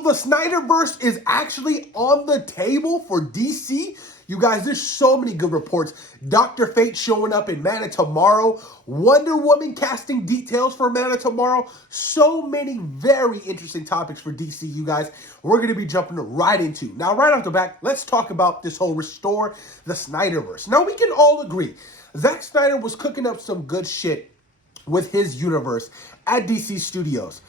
So the SnyderVerse is actually on the table for DC. You guys, there's so many good reports. Dr. Fate showing up in Man of Tomorrow. Wonder Woman casting details for Man of Tomorrow. So many very interesting topics for DC, you guys. We're going to be jumping right into. Now, right off the bat, let's talk about this whole restore the SnyderVerse. Now, we can all agree, Zack Snyder was cooking up some good shit with his universe at DC Studios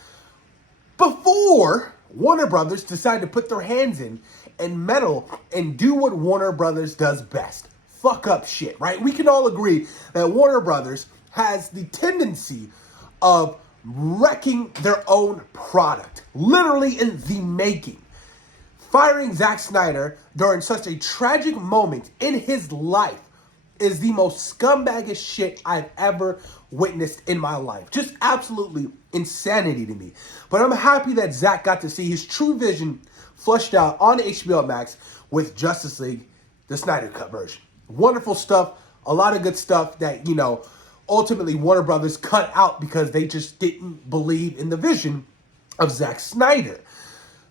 before Warner Brothers decided to put their hands in and meddle and do what Warner Brothers does best. Fuck up shit, right? We can all agree that Warner Brothers has the tendency of wrecking their own product, literally in the making. Firing Zack Snyder during such a tragic moment in his life is the most scumbaggest shit I've ever witnessed in my life. Just absolutely insanity to me. But I'm happy that Zack got to see his true vision flushed out on HBO Max with Justice League, the Snyder Cut version. Wonderful stuff. A lot of good stuff that, ultimately Warner Brothers cut out because they just didn't believe in the vision of Zack Snyder.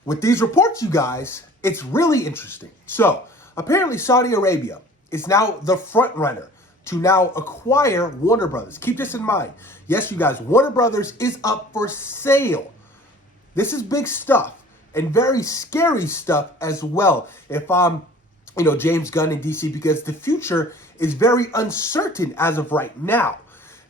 With these reports, you guys, it's really interesting. So, apparently Saudi Arabia is now the front runner to now acquire Warner Brothers. Keep this in mind. Yes, you guys, Warner Brothers is up for sale. This is big stuff and very scary stuff as well. If I'm, James Gunn and DC, because the future is very uncertain as of right now.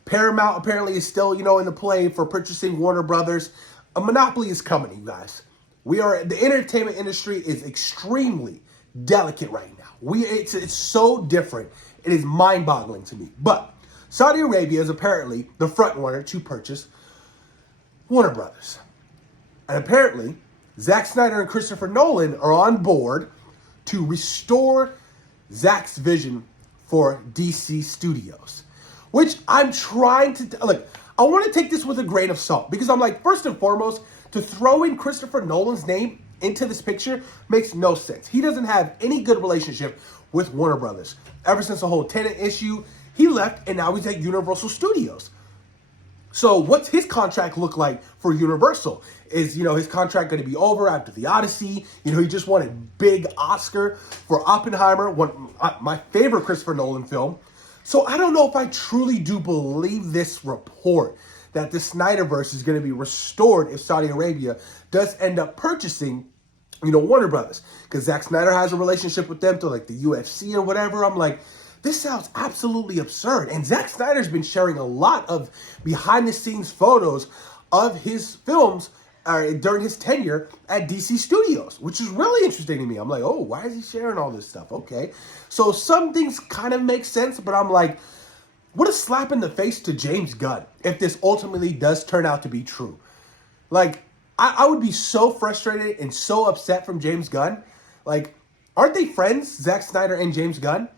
Paramount apparently is still, in the play for purchasing Warner Brothers. A monopoly is coming, you guys. The entertainment industry is extremely delicate right now. It's so different. It is mind-boggling to me. But Saudi Arabia is apparently the front runner to purchase Warner Brothers. And apparently, Zack Snyder and Christopher Nolan are on board to restore Zack's vision for DC Studios. Which I'm trying to... Look, I want to take this with a grain of salt. Because I'm like, first and foremost, to throw in Christopher Nolan's name into this picture makes no sense. He doesn't have any good relationship with Warner Brothers. Ever since the whole Tenet issue, he left and now he's at Universal Studios. So what's his contract look like for Universal? Is, his contract going to be over after The Odyssey? He just won a big Oscar for Oppenheimer, my favorite Christopher Nolan film. So I don't know if I truly do believe this report that the SnyderVerse is going to be restored if Saudi Arabia does end up purchasing, Warner Brothers. Because Zack Snyder has a relationship with them to like the UFC or whatever. I'm like, this sounds absolutely absurd. And Zack Snyder's been sharing a lot of behind the scenes photos of his films during his tenure at DC Studios, which is really interesting to me. I'm like, oh, why is he sharing all this stuff? Okay. So some things kind of make sense, but I'm like, what a slap in the face to James Gunn if this ultimately does turn out to be true. Like, I would be so frustrated and so upset from James Gunn. Like, aren't they friends, Zack Snyder and James Gunn?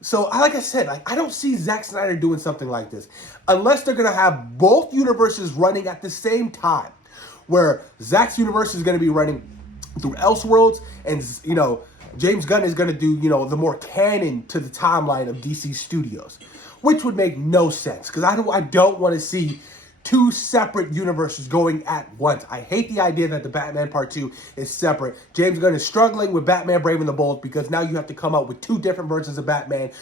So, like I said, I don't see Zack Snyder doing something like this unless they're going to have both universes running at the same time, where Zack's universe is going to be running through Elseworlds and, James Gunn is going to do, the more canon to the timeline of DC Studios, which would make no sense because I don't want to see two separate universes going at once. I hate the idea that the Batman Part 2 is separate. James Gunn is struggling with Batman Brave and the Bold because now you have to come up with two different versions of Batman.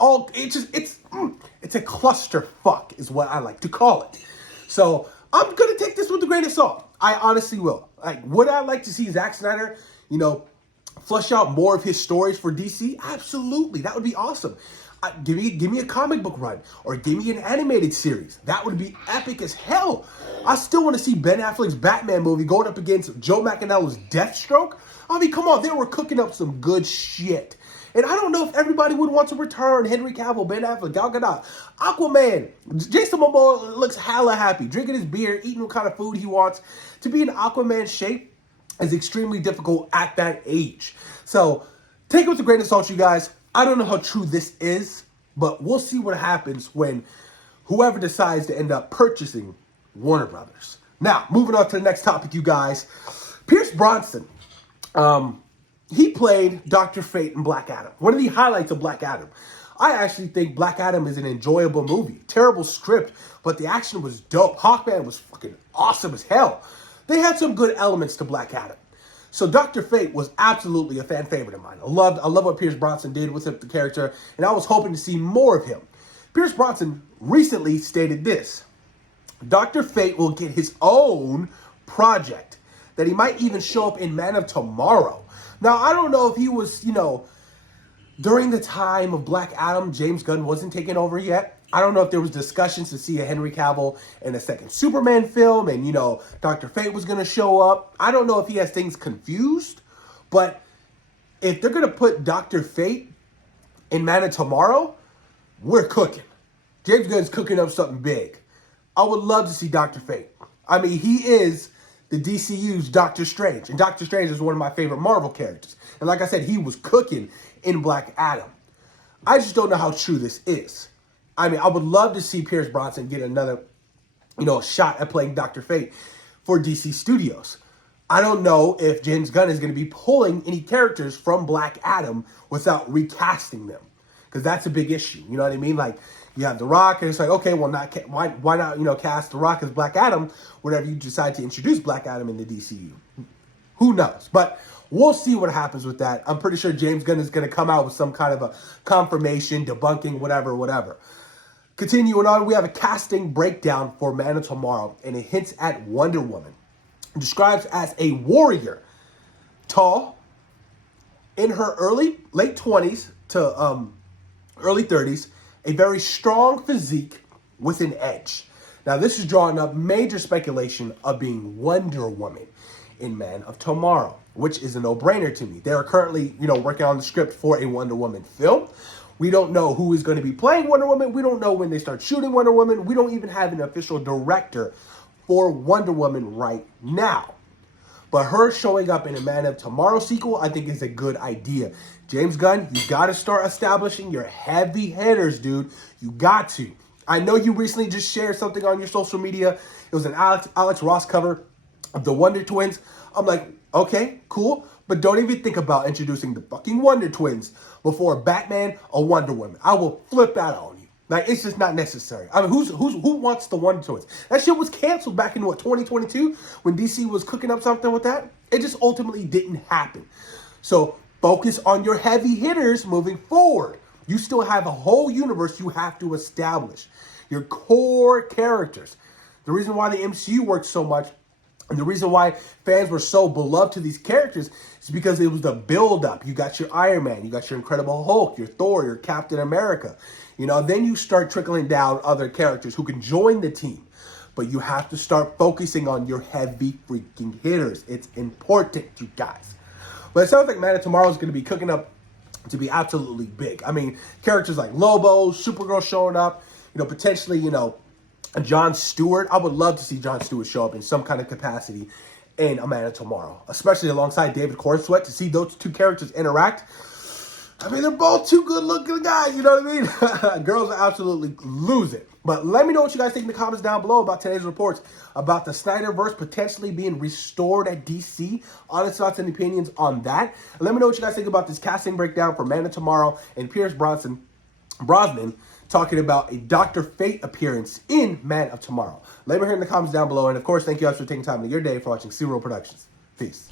It's a clusterfuck is what I like to call it. So I'm going to take this with a grain of salt. I honestly will. Like, would I like to see Zack Snyder, flush out more of his stories for DC? Absolutely. That would be awesome. Give me a comic book run or give me an animated series. That would be epic as hell. I still want to see Ben Affleck's Batman movie going up against Joe Manganiello's Deathstroke. I mean, come on, they were cooking up some good shit. And I don't know if everybody would want to return Henry Cavill, Ben Affleck, Gal Gadot, Aquaman. Jason Momoa looks hella happy, drinking his beer, eating what kind of food he wants. To be in Aquaman shape is extremely difficult at that age. So take it with a grain of salt, you guys. I don't know how true this is, but we'll see what happens when whoever decides to end up purchasing Warner Brothers. Now, moving on to the next topic, you guys. Pierce Brosnan, he played Dr. Fate in Black Adam. One of the highlights of Black Adam. I actually think Black Adam is an enjoyable movie. Terrible script, but the action was dope. Hawkman was fucking awesome as hell. They had some good elements to Black Adam. So Dr. Fate was absolutely a fan favorite of mine. I love what Pierce Brosnan did with the character, and I was hoping to see more of him. Pierce Brosnan recently stated this: Dr. Fate will get his own project, that he might even show up in Man of Tomorrow. Now, I don't know if he was, during the time of Black Adam, James Gunn wasn't taking over yet. I don't know if there was discussions to see a Henry Cavill in a second Superman film and, Dr. Fate was going to show up. I don't know if he has things confused, but if they're going to put Dr. Fate in Man of Tomorrow, we're cooking. James Gunn's cooking up something big. I would love to see Dr. Fate. I mean, he is the DCU's Doctor Strange, and Doctor Strange is one of my favorite Marvel characters. And like I said, he was cooking in Black Adam. I just don't know how true this is. I mean, I would love to see Pierce Brosnan get another, shot at playing Dr. Fate for DC Studios. I don't know if James Gunn is going to be pulling any characters from Black Adam without recasting them, because that's a big issue. You know what I mean? Like, you have The Rock, and it's like, okay, well, why not, cast The Rock as Black Adam whenever you decide to introduce Black Adam in the DCU? Who knows? But we'll see what happens with that. I'm pretty sure James Gunn is going to come out with some kind of a confirmation, debunking, whatever. Continuing on, we have a casting breakdown for Man of Tomorrow, and it hints at Wonder Woman. It describes as a warrior, tall, in her late 20s to early 30s, a very strong physique with an edge. Now, this is drawing up major speculation of being Wonder Woman in Man of Tomorrow, which is a no-brainer to me. They are currently, working on the script for a Wonder Woman film. We don't know who is going to be playing Wonder Woman. We don't know when they start shooting Wonder Woman. We don't even have an official director for Wonder Woman right now. But her showing up in a Man of Tomorrow sequel, I think, is a good idea. James Gunn, you got to start establishing your heavy hitters, dude. You got to. I know you recently just shared something on your social media. It was an Alex Ross cover of the Wonder Twins. I'm like, okay, cool. But don't even think about introducing the fucking Wonder Twins before Batman or Wonder Woman. I will flip that on you. Like, it's just not necessary. I mean, who wants the Wonder Twins? That shit was canceled back in, 2022 when DC was cooking up something with that? It just ultimately didn't happen. So focus on your heavy hitters moving forward. You still have a whole universe you have to establish. Your core characters. The reason why the MCU worked so much, and the reason why fans were so beloved to these characters, is because it was the build-up. You got your Iron Man, you got your Incredible Hulk, your Thor, your Captain America. Then you start trickling down other characters who can join the team. But you have to start focusing on your heavy freaking hitters. It's important, you guys. But it sounds like Man of Tomorrow is going to be cooking up to be absolutely big. I mean, characters like Lobo, Supergirl showing up, potentially, Jon Stewart. I would love to see Jon Stewart show up in some kind of capacity in A Man of Tomorrow, especially alongside David Cornsweet, to see those two characters interact. I mean, they're both two good-looking guys, you know what I mean? Girls are absolutely lose it. But let me know what you guys think in the comments down below about today's reports about the SnyderVerse potentially being restored at DC. Honest thoughts and opinions on that. And let me know what you guys think about this casting breakdown for Man of Tomorrow and Pierce Brosnan talking about a Dr. Fate appearance in Man of Tomorrow. Let me know in the comments down below. And of course, thank you guys for taking time out of your day for watching SeaWorld Productions. Peace.